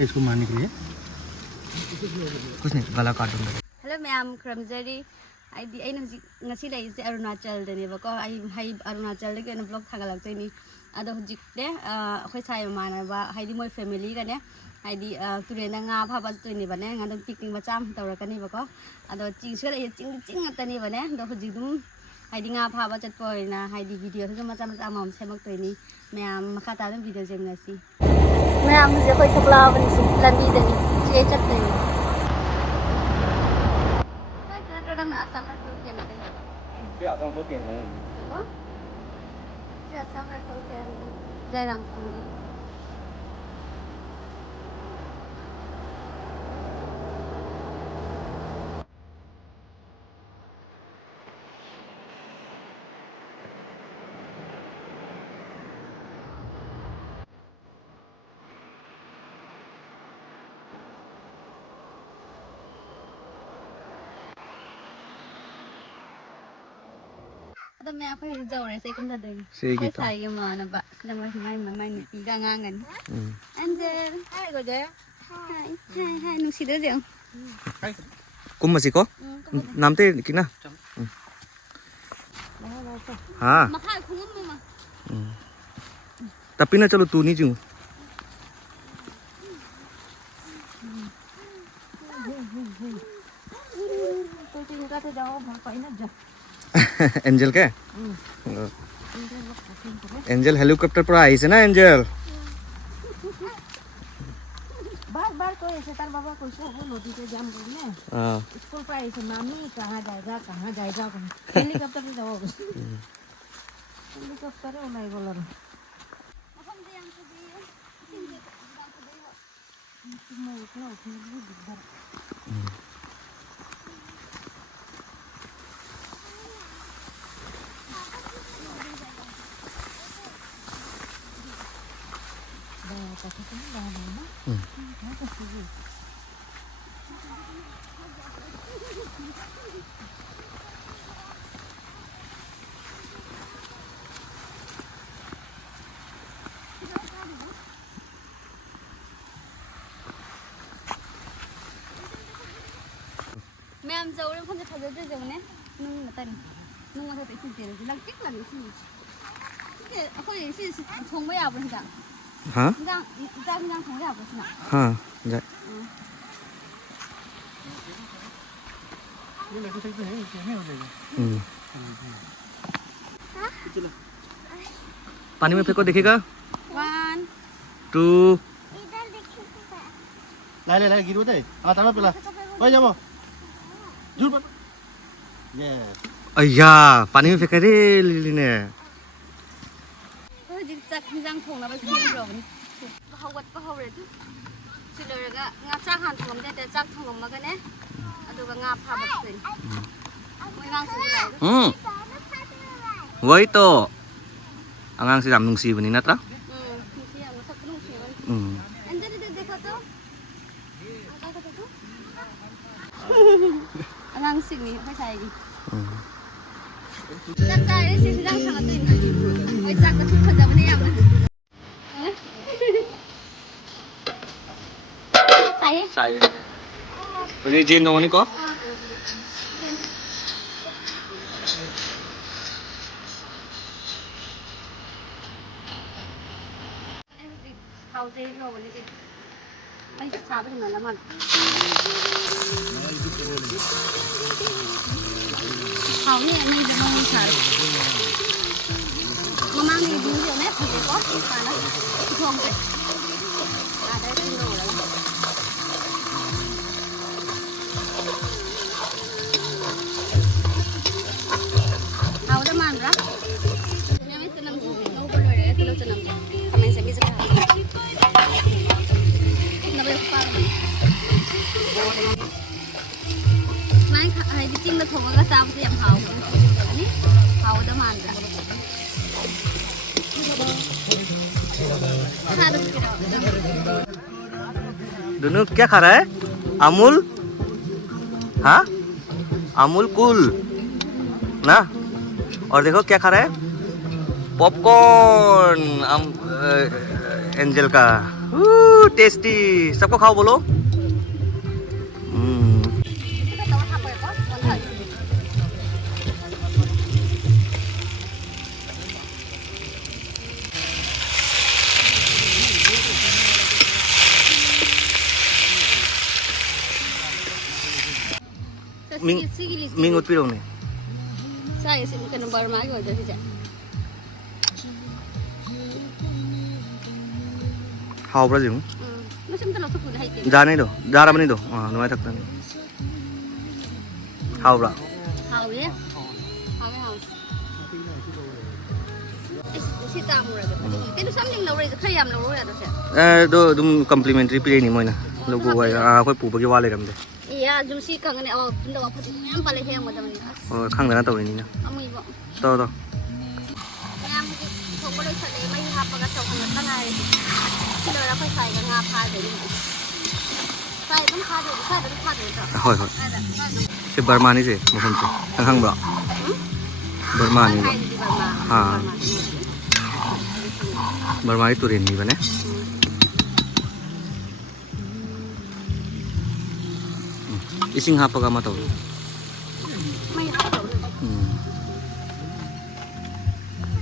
इसको मारने के लिए कुछ नहीं गला काटूंगा। हेलो मैम क्रमजरी आईदी आई हजिक ngasi लाइसे अरुणाचल देनेबको आई अरुणाचल के ब्लॉग थागलाक्तोइनी अदो हजिकने अखोय साय मानबा हाइदी मोय फैमिली गने हाइदी तुरेना nga फाबा तोइनी बने ngदम पिकनिक मचाम तौरकनी बको अदो चिंगसो ले चिंग अतनी बने दो हजिकदुम हाइदी nga फाबा चटपोइना हाइदी वीडियो तो मचा मचा मम सेमक्तोइनी मैम मखा तादम वीडियो जेमनासी मैम जे कोइ थकला बनी लंबी दनी जे चटतोइनी Dia akan berpikir. Dia sangat berpikir. Jarang pergi. तो मैं आपको जाओ रहे से कौन सा दिन कोई साइए माना बा नमः माय नीति का ngangan Angel hai go je hai nusi de jeng Kum masih ko nam te kina हाँ tapi na chalo tu ni jung angel के एंजल हेलीकॉप्टर पर आई से ना एंजल बार बार कोई ऐसे तार बाबा कोई को वो नदी पे जाम गई ना हां स्कूल पर ऐसे मामी कहां जाएगा हेलीकॉप्टर से जाओ हेलीकॉप्टर है नहीं बोला हम दे हम को दे सिंगे दाम को दे तुम इतना उसमें भी दिक्कत मैम जाऊँ कौन सा फजल जो जाऊँ ने नूं मतन नूं मतलब पैसे दे रहे लग कितना नहीं ये कोई ऐसे छोंग में आप लोग क्या हाँ जान छोंग में आप लोग ना हाँ जा ये लड़की सही तो है इसमें हो जाएगा चलो पानी में फेंको देखेगा 1 2 इधर देखिए ला गिरो दे आ तामा पेला ओए जाबो जुर पर यस अय्या पानी में फेंका रे लिली ने तो जिन तक जंग थोंग ना बस ये रो बनी हवत को हवरे तु सिलरगा nga cha han thom de chak thom ma ga ne aduga nga pha bat tin moi ngang si lai वही तो angang si dam nungsi bani natra nungsi ang sak nungsi ban अंदर इधर देखो तो angka ka to angang si ni mai sai gi chak sai ri si jang thang tin oi chak ka thu kha ja bani yam sai Ini jin dong ni ko Hầu gì rồi này chị mấy sao bên này lắm anh hầu như anh đi được không xài mà mang đi đúng rồi nét thì có cái xài nó không đấy à đây đây rồi hầu đó mang ra nhà mấy tên nấu bữa rồi đấy tôi cho nằm kami sa bisa Mai hai di ching na thong ga sa bu yam hao ni hao da man da दोनों क्या खा रहा है अमूल हाँ Amul cool ना और देखो क्या खा रहा है, पॉपकॉर्न एंजल का, टेस्टी। सबको खाओ बोलो। Mingut pirong nih. Saya sih bukan nomor mana gitu sih. Hao berapa sih? Macam tu langsung sudah itu. Jangan itu, jarang apa itu? Nomor tak tahu. Hao berapa? Hao ya. Hao ya hao. Si tamu ada. Itu something lalu itu kayam lalu ada sih. Itu complimentary pilih nih mana? Logo aku pupu ke wale ramde. Iya, juicy kan ini awal tunda waktu yang paling hebat macam ni. Oh, kang dah tahu ini nih. Amu ibu. Tahu tahu. Yang kau boleh cari mai apa kat cakap kan hari. Kita orang pun saya ngah pada ni. Saya pun pada, saya pun pada itu. Hoi hoi. Si Burma ni sih, macam tu. Kang berapa? Burma ni. हाँ Burma तो rain नहीं बने इसिंग हाँ पका मत हो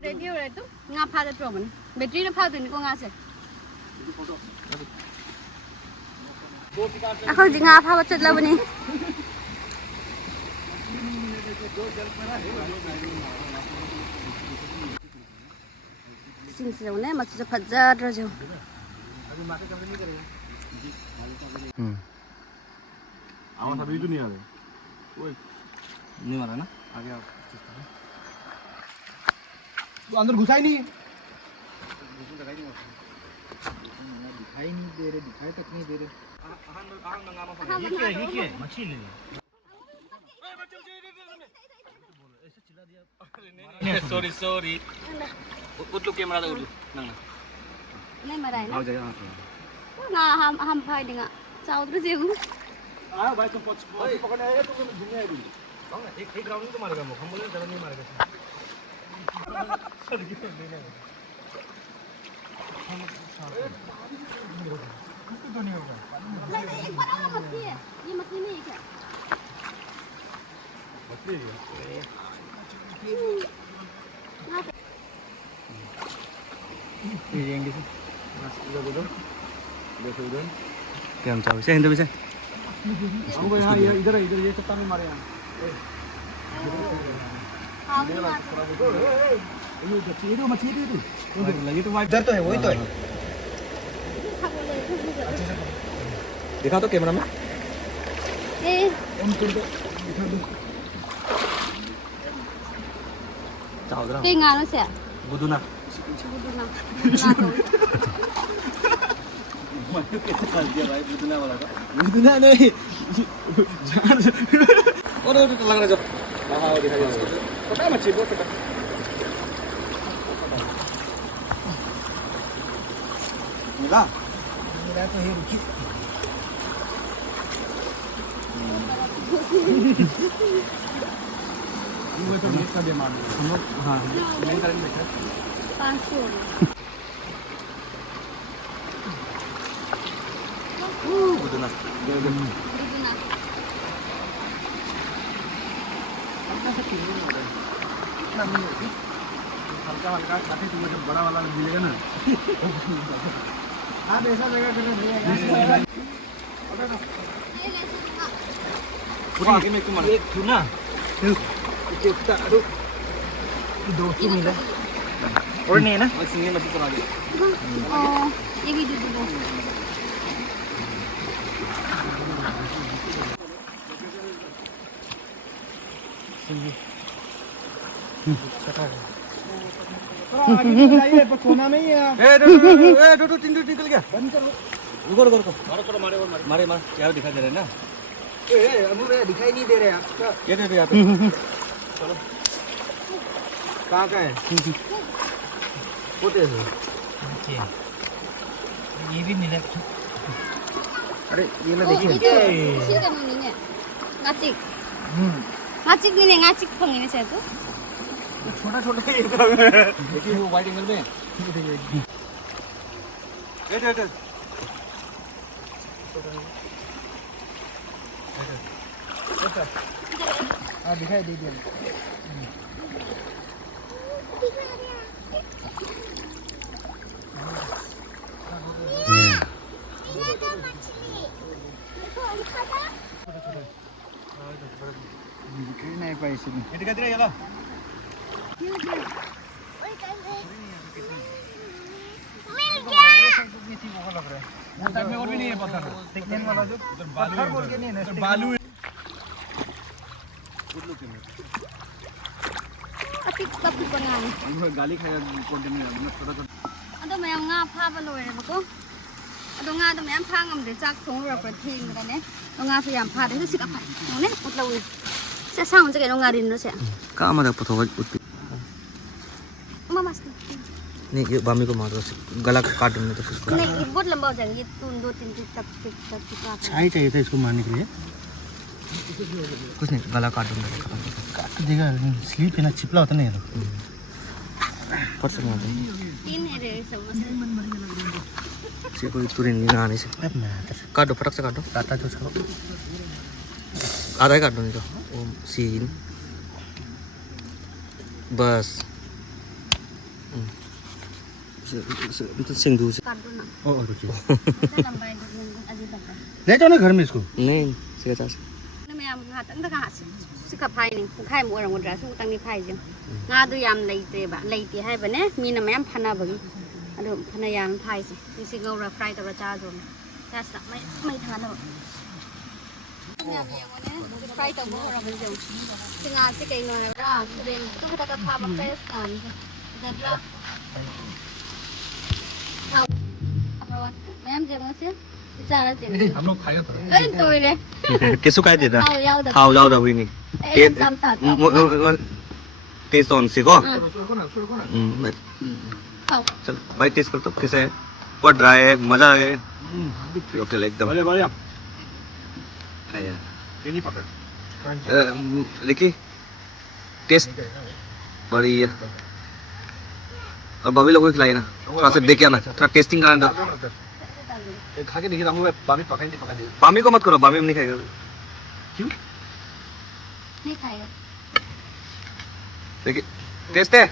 radio रे तो ngap pada problem battery na pada ni ko ngase ako di ngap ha bacot la bani sing sing ne mat se phajja rajo आवाज अभी तो नहीं आ रहा ओए नहीं मारा ना आगे आओ तू अंदर घुसा ही नहीं दिखाई नहीं दे रहे दिखाई तक नहीं दे रहे ये मछली ले सॉरी सॉरी उठलो कैमरा दा उठलो नंग नहीं मराई ना आओ जाए ना हम भाई देंगे चाउर से आ भाई तुम पकड़ने आए तुम घूमने आए एक राउंड तो मारेगा हम बोले ज्यादा नहीं मारेगा तो नहीं होगा एक बड़ा मछली है ये मछली नहीं है क्या मछली है ये यंगे से इधर देखो इधर क्या हम चाहो से हिंदू से हमको यहाँ इधर इधर ये सब में मारे यहाँ ये तो मछली थी लगी तो इधर तो है वही तो है दिखा तो कैमरा में चाहो जरा tinggal sih बुदुना buduna कैसे फंस गया भाई बुदना वाला का बुदना नहीं और लग रहा जो हाँ दिखा दे पता मच्छी बहुत पता मिला मिला तो है रुचि वो तो नेट का डिमांड हम लोग हाँ मेन करंट में 500 बुदुना buduna इतना नहीं होती हल्का हल्का खाते तो जब बड़ा वाला मिलेगा ना हाँ ऐसा जगह करना भैया पूरी आगे में क्यों मार एक क्यों ना कितना दो क्यों मिला और नहीं है ना और सिंगे मत करा दे oh ये भी दे दो आगे पर कोना में ही है ए दो तीन निकल गया बंद कर रुको रुको रुको मारो थोड़ा मारे मारे मारे क्या दिखा दे रहे हैं ना अबू भैया दिखाई नहीं दे रहे आपका ये दे यहाँ पे चलो कहाँ का है होते हैं ये भी मिला अरे ये ना देखिए sini ni ni ngacik ngacik ni ngacik pang ini saya tu छोटा छोटा देखिए वो वाइड एंगल में दिखाई दे दिया नहीं पैसे नहीं दिखाई दे रहा है में और भी नहीं है पता देखने वाला जो पत्थर बोल के नहीं है बालू Apik apik bangang. गाली खाया कंटेनर में थोड़ा सा Ado mayam nga pha ba loy ba ko. Ado nga do mayam pha ngam de chak thong ra pra thing da ne. Do nga pha yam pha de sik a pha. No ne ut lawi. Se sang je ke do nga rin no se. Kama da photo utpi. Mamas. नहीं ये बामी को मारो गला काट दूंगा तो किसको नहीं ये बहुत लंबा हो जाएगा ये 2-3 तक छाई चाहिए था इसको मारने के लिए कुछ नहीं गला काट दूंगा काट देगा स्लीप है ना चिपला होता नहीं है पर से मार 3 है रे समझ से कोई तुरंत नहीं आने से काट दो फटक से काट दो काटा तो उसको आधा ही काट दो नहीं तो वो सीन बस तो सिंधु से काट दो ना ओ रुकिए लंबा है अजीब लगता है ले जाओ ना घर में इसको नहीं से Chas na mayam nga tang da ka sika phai ni khai mo rang dra su tang ni phai jing nga du yam lai te ba lai ti hai ba ne mi na mayam phana ba gi ado phana yam phai si si ngau ra fry ta ra cha zo ta sa mai tha na yam ye mo ne fry ta bo ra ba jo si nga si kai no ra ben tu ka ka pha ba fresh an da bla mayam je mo se हम लोग खाएगा tôi này किसको कह देता Hào how जाओ दा हुई नहीं tam thật टेस्ट ऑन से को không चल भाई टेस्ट कर तो कैसा है बहुत ड्राई है मजा है ओके एकदम बढ़िया बढ़िया आया ये नहीं पकड़ देखिए टेस्ट बढ़िया और बबी लोगों को खिलाई ना थोड़ा सा देख आना थोड़ा टेस्टिंग कराना खा के देखिए मैं बामी पकड़ नहीं पकड़ बामी को मत करो बामी में नहीं खाएगा क्यों नहीं खाएगा देखिए टेस्ट है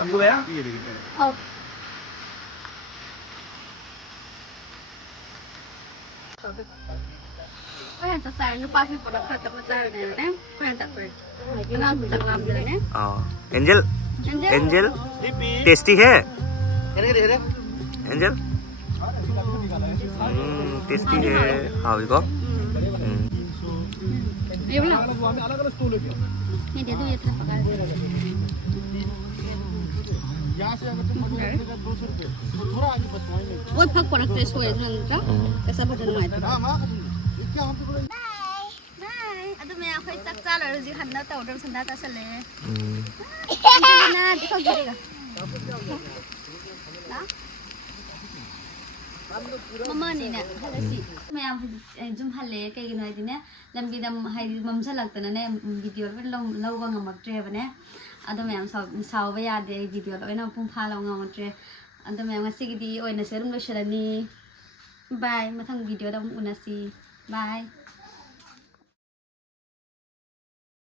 हमको गया और Kaya sa sayang yung pasok ko na katapasan na yun eh. Kaya takot. Yung nga mo lang yun eh. Angel angel tasty है देख रहे एंजल टेस्टी है हाँ भी को Ayun lang. अलग अलग स्टूल है Hindi ito yung tapakal. यहाँ से अगर तुम 200 रुपये थोड़ा आगे बस वहीं में Uy, pag po nag-fresh ko yun nandito. Kasabot na naman ito. हाँ माँ क्या हम तो Bye! Bye! Ano may ako itakta lalo si Handa tao daw sa data sa le. Angelina, di ko giri ka. Na? Mama ni na, hala si. May ako zoom hale kay ginoy din na. Lambi dam hay mamsalak ta na ne video pen law ba nga magtre ba ne. Ado may am saw ba ya de video lo ina pung pha law nga magtre. Ado may am sige di oy na serum lo shalani. Bye, matang video dam una si. Bye.